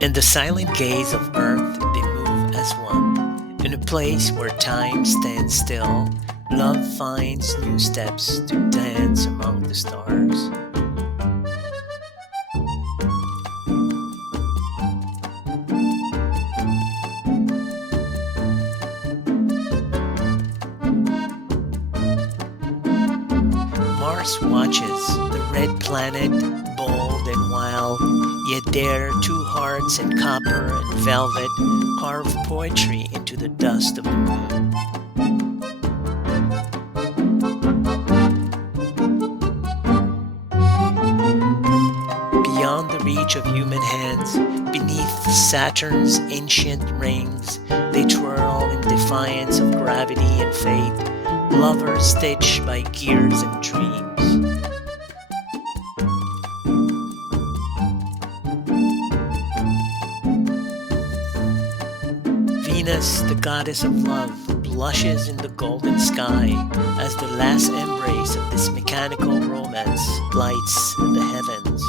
In the silent gaze of earth, they move as one. In a place where time stands still, love finds new steps to dance among the stars. Mars watches the red planet, bold and wild, yet there two hearts in copper and velvet carve poetry into the dust of the moon. Beyond the reach of human hands, beneath Saturn's ancient rings, they twirl in defiance of gravity and fate, lovers stitched by gears and dreams. Venus, the goddess of love, blushes in the golden sky as the last embrace of this mechanical romance lights the heavens.